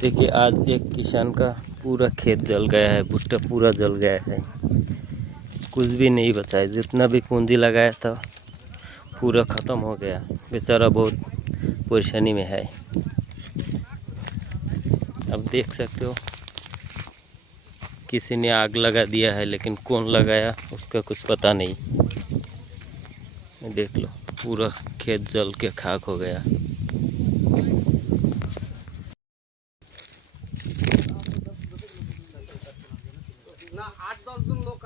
देखिए आज एक किसान का पूरा खेत जल गया है, भुट्टा पूरा जल गया है, कुछ भी नहीं बचा है। जितना भी पूंजी लगाया था पूरा ख़त्म हो गया। बेचारा बहुत परेशानी में है। अब देख सकते हो किसी ने आग लगा दिया है, लेकिन कौन लगाया उसका कुछ पता नहीं। देख लो पूरा खेत जल के खाक हो गया। ना 8-10 জন লোক